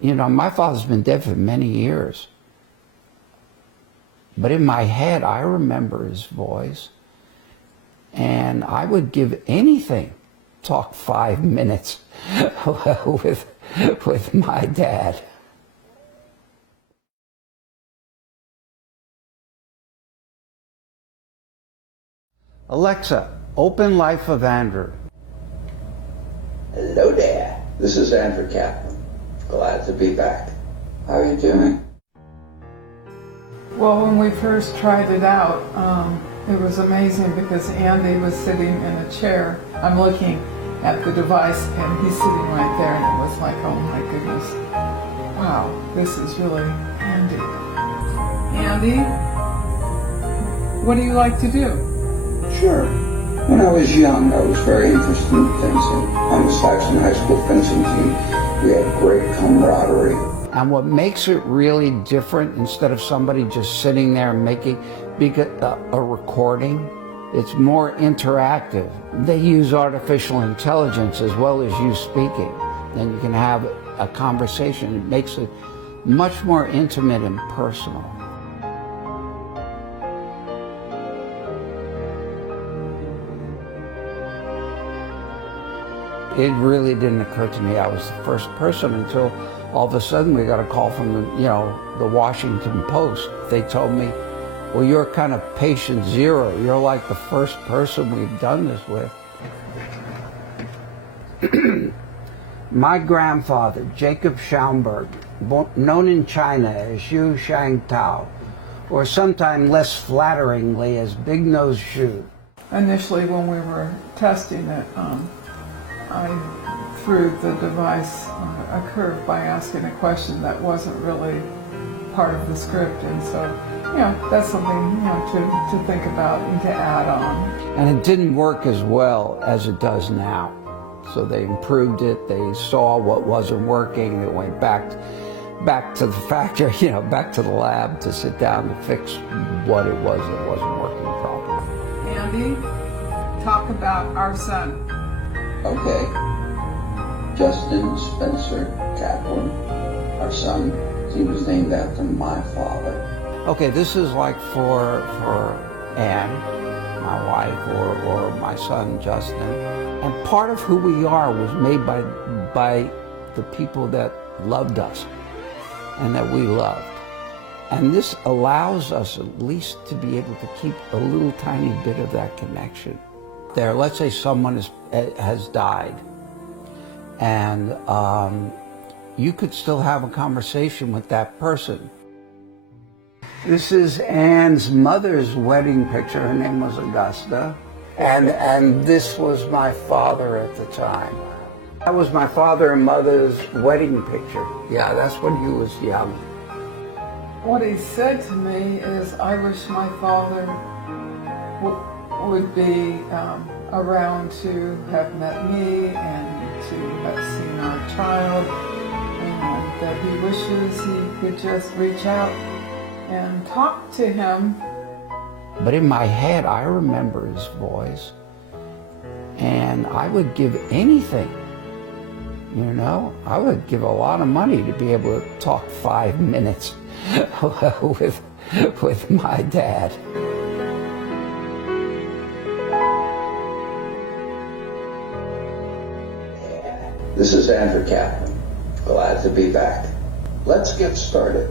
You know, my father's been dead for many years. But in my head, I remember his voice. And I would give anything to talk 5 minutes with my dad. Alexa, open Life of Andrew. Hello there. This is Andrew Kaplan. Glad to be back. How are you doing? Well, when we first tried it out, it was amazing because Andy was sitting in a chair. I'm looking at the device and he's sitting right there, and it was like, oh my goodness, wow, this is really handy. Andy, what do you like to do? Sure. When I was young, I was very interested in fencing. On the Saxon High School fencing team, we had great camaraderie. And what makes it really different, instead of somebody just sitting there and making a recording, it's more interactive. They use artificial intelligence as well as you speaking. Then you can have a conversation. It makes it much more intimate and personal. It really didn't occur to me I was the first person until all of a sudden we got a call from the Washington Post. They told me, well, you're kind of patient zero. You're like the first person we've done this with. My grandfather, Jacob Schaumburg, known in China as Xu Shangtao, or sometimes less flatteringly as Big Nose Xu. Initially, when we were testing it, I threw the device a curve by asking a question that wasn't really part of the script, and so, that's something, to think about and to add on. And it didn't work as well as it does now. So they improved it, they saw what wasn't working, it went back to the factory, back to the lab to sit down and fix what it was that wasn't working properly. Andy, talk about our son. Okay. Justin Spencer Kaplan, our son. He was named after my father. Okay, this is like for Anne, my wife, or my son Justin. And part of who we are was made by the people that loved us and that we loved. And this allows us at least to be able to keep a little tiny bit of that connection there. Let's say someone has died, and you could still have a conversation with that person. This is Anne's mother's wedding picture. Her name was Augusta. And this was my father at the time. That was my father and mother's wedding picture. Yeah, that's when he was young. What he said to me is, I wish my father would be around to have met me and to have seen our child, and that he wishes he could just reach out and talk to him. But in my head, I remember his voice, and I would give anything, I would give a lot of money to be able to talk 5 minutes with my dad. This is Andrew Kaplan. Glad to be back. Let's get started.